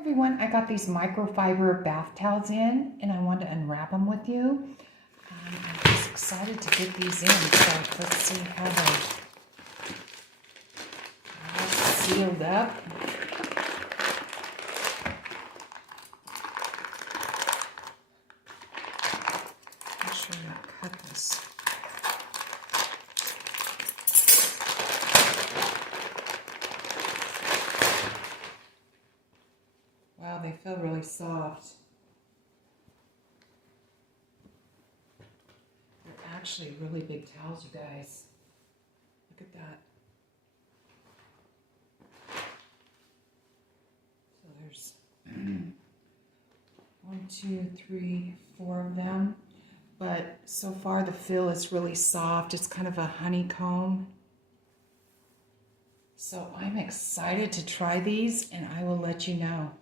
Everyone, I got these microfiber bath towels in and I want to unwrap them with you. I'm just excited to get these in, so let's see how they're all sealed up. Make sure I don't cut this. Wow, they feel really soft. They're actually really big towels, you guys. Look at that. So there's 1, 2, 3, 4 of them. But so far the feel is really soft. It's kind of a honeycomb. So I'm excited to try these and I will let you know.